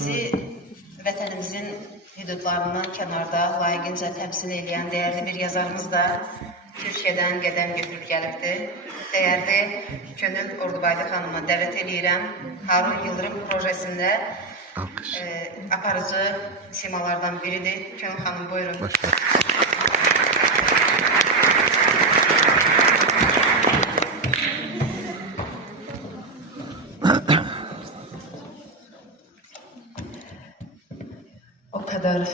bizi vətənimizin hüdudlarından kənarda layiqincə təmsil edən dəyərli bir yazarımız da Türkiyədən qədəm götürüb gəlibdir. Dəyərli Könül Ordubaylı xanıma dəvət edirəm. Harun Yıldırım projesində aparıcı simalardan biridir. Könül xanım, buyurun. O kadar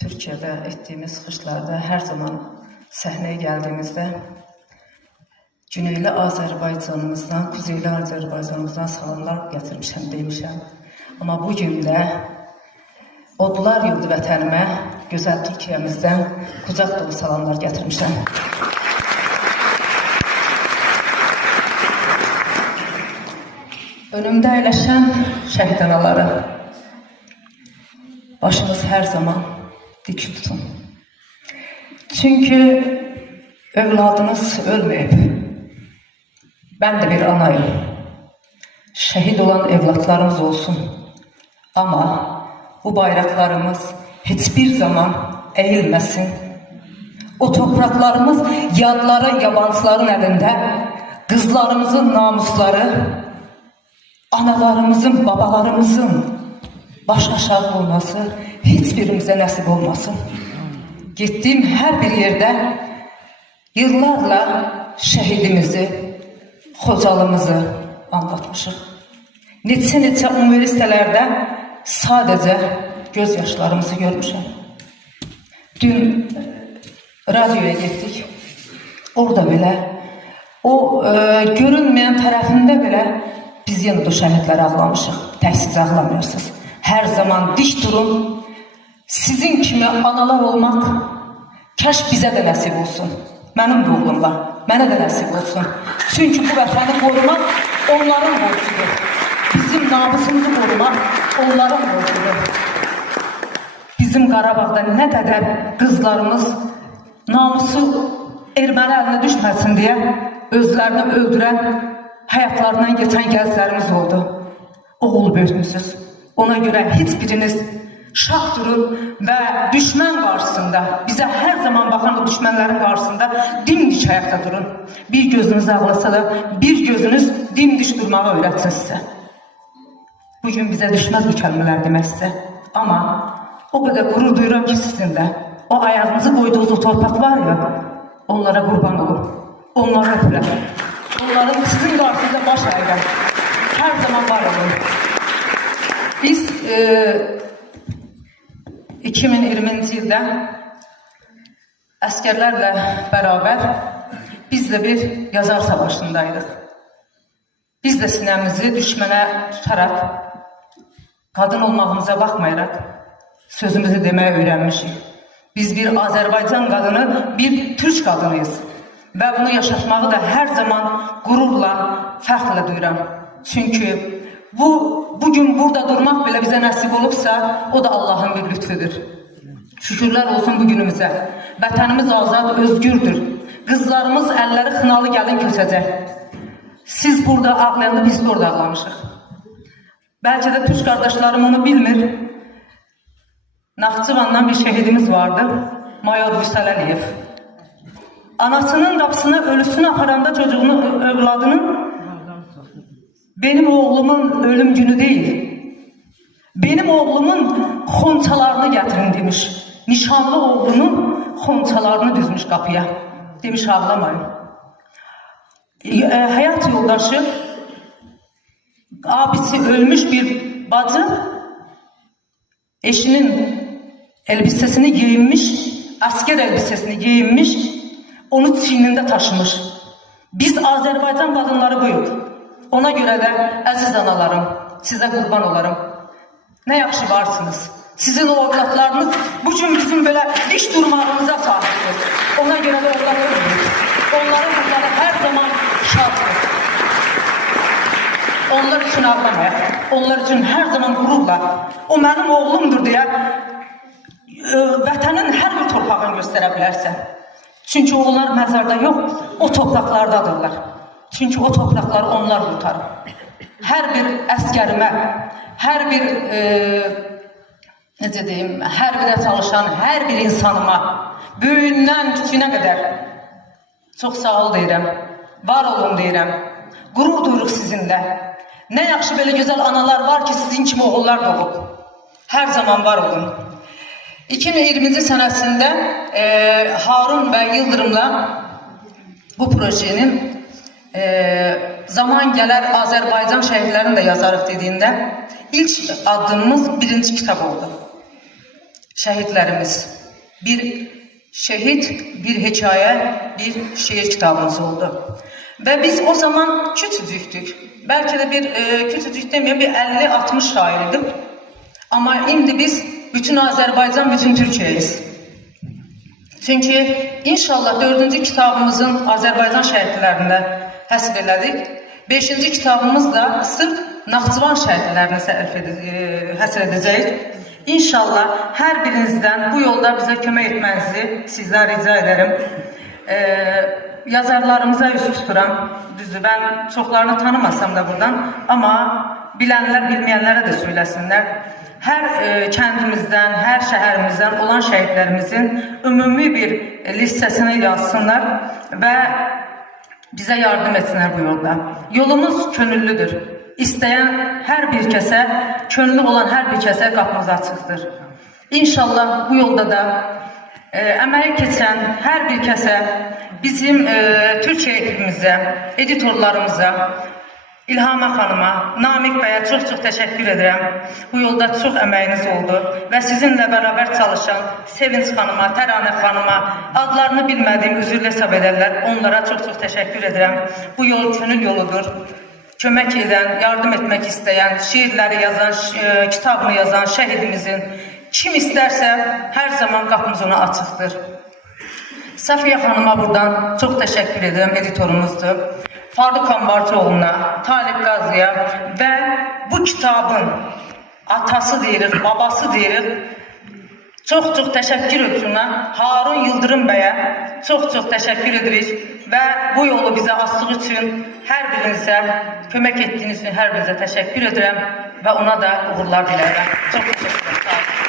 Türkiye'de ettiğimiz kışlarda her zaman sahneye geldiğimizde Güneyli Azerbaycanımızdan, Kuzeyli Azerbaycanımızdan salamlar getirmişəm demişəm. Ama bugün de odlar yurdu vətənimə, gözəl Türkiyəmizdən kucaq dolu salamlar getirmişəm. Önümde əyləşən şəhid anaları, başınız her zaman dik tutun. Çünkü evladınız ölmeyip. Ben de bir anayım. Şehit olan evlatlarımız olsun. Ama bu bayraklarımız hiçbir zaman eğilmesin. O topraklarımız yadların, yabancıların elinde, kızlarımızın namusları, analarımızın, babalarımızın baş aşağı olması hiçbirimize nasip olmasın. Gittiğim her bir yerde yıllarla şehidimizi, Xocalımızı anlatmışıq. Neçə üniversitelerde sadece gözyaşlarımızı görmüşəm. Dün radyoya gittik. Orada bile o görünmeyen tarafında bile biz yenə də şəhidləri ağlamışıq. Tək siz ağlamıyorsunuz. Her zaman dik durun. Sizin kimi analar olmak kaş bize de nasip olsun. Benim de oğlum var. Mənə də nasip olsun. Çünkü bu vətəni korumak onların borcudur. Bizim namusumuzu korumak onların borcudur. Bizim Qarabağda ne kadar kızlarımız namusu erməni əlinə düşməsin diye özlerini öldüren, hayatlarından geçen gəzlərimiz oldu. Oğul böyütmüsünüz. Ona göre hiçbiriniz şah durun ve düşman karşısında, bize her zaman bakan o düşmanların karşısında dimdik ayakta durun. Bir gözünüz ağlasa da bir gözünüz dimdik durmağı öğretsin size. Bugün bize düşmez bu kelimeler demek size. Ama o kadar gurur duyuram ki sizinle. O ayağınızı koyduğunuz o torpak var ya, onlara kurban olun. Onlara öpürəm. Onların sizin karşınızda baş ayırım. Her zaman var olun. Biz 2020 yılda askerlerle beraber biz de bir yazar savaşındaydık. Biz de sinemizi düşmene tutarak, kadın olmağımıza bakmayarak sözümüzü demeye öğrenmişik. Biz bir Azerbaycan kadını, bir Türk kadınıyız. Ve bunu yaşatmağı da her zaman gururla, fəxrlə duyuram. Çünkü bugün burada durmak bile bize nasip olursa, o da Allah'ın bir lütfüdür. Şükürler olsun bugünümüze. Vətənimiz azad, özgürdür. Kızlarımız elleri xınalı gəlin köçəcək. Siz burada ağlayanda biz de orada ağlamışıq. Belki de Türk kardeşlerim onu bilmir. Naxçıvandan bir şehidimiz vardı. Mayor Vüsal Əliyev. Anasının kapısına ölüsünü aparanda çocuğunu, evladının benim oğlumun ölüm günü değil. Benim oğlumun xonçalarını getirin demiş. Nişanlı oğlunun xonçalarını düzmüş kapıya. Demiş ağlamayın. Hayat yoldaşı, abisi ölmüş bir bacı, eşinin elbisesini giyinmiş, asker elbisesini giyinmiş, onu çiğninde taşımış. Biz Azerbaycan kadınları buyuz. Ona göre de aziz analarım, size kurban olarım. Ne yaxşı varsınız. Sizin o evlatlarınız bugün bizim böyle diş durmağımıza sahiptir. Ona göre de orada ölmüyor. Onların ruhları her zaman şaddır. Onlar için ağlamayın. Onlar için her zaman gururla. O benim oğlumdur diye vətənin her bir torpağını gösterebilirsen. Çünkü onlar məzarda yok, o topraklardadırlar. Çünkü o toprakları onlar kurtarır. hər bir əskərimə, hər bir necə deyim, hərbidə çalışan hər bir insanıma, böyüyündən küçüyünə qədər çox sağ ol deyirəm, var olun deyirəm, qürur duyuruq sizinlə. Nə yaxşı belə gözəl analar var ki, sizin kimi oğullar doğub. Hər zaman var olun. 2020-ci sənəsində Harun və Yıldırımla bu projenin zaman gələr Azərbaycan şəhidlərini də yazarıq dediyində ilk addımımız birinci kitab oldu. Şəhidlərimiz. Bir şehit, bir hikayə, bir şiir kitabımız oldu. Və biz o zaman küçücüktük. Bəlkə də bir küçücük deməyəm, bir 50-60 şairdik. Amma indi biz bütün Azərbaycan, bütün Türkiye'yiz. Çünki inşallah 4-cü kitabımızın Azərbaycan şəhidlərində həsr elədik. 5-ci kitabımız da sırf Naxçıvan şəhidlərini həsr edəcəyik. İnşallah hər birinizdən bu yolda bizə kömək etmənizi sizdən rica ederim. Yazarlarımıza üst tuturam. Düzdür, ben çoxlarını tanımasam da buradan, amma bilənlər, bilməyənlərə də söyləsinlər. Hər kəndimizdən, hər şəhərimizdən olan şəhidlərimizin ümumi bir listəsini yazsınlar və bizə yardım etsinlər bu yolda. Yolumuz könüllüdür. İstəyən hər bir kəsə, könüllü olan hər bir kəsə qapımız açıqdır. İnşallah bu yolda da əməyi keçən hər bir kəsə, bizim Türkiye ekibimizə, editorlarımıza, İlhamə xanıma, Namiq bəyə çox-çox təşəkkür edirəm. Bu yolda çox əməyiniz oldu və sizinlə bərabər çalışan Sevinç xanıma, Təranə xanıma, adlarını bilmədiyim üzrlə hesab edərlər. Onlara çox-çox təşəkkür edirəm. Bu yol könül yoludur. Kömək edən, yardım etmək istəyən, şiirləri yazan, kitabını yazan şəhidimizin kim istərsə hər zaman qapımız ona açıqdır. Safiyə xanıma buradan çox təşəkkür edirəm, editorumuzdur. Faruk Ambarcıoğlu'na, Talib Qaziyə və bu kitabın atası deyirik, babası deyirik. Çox-çox təşəkkür edirik. Harun Yıldırım bəyə çox-çox təşəkkür edirik və bu yolu bizə açdığı üçün hər birinizə, kömək etdiyiniz üçün hər birinizə təşəkkür edirəm və ona da uğurlar diləyirəm. Çox təşəkkür ederim.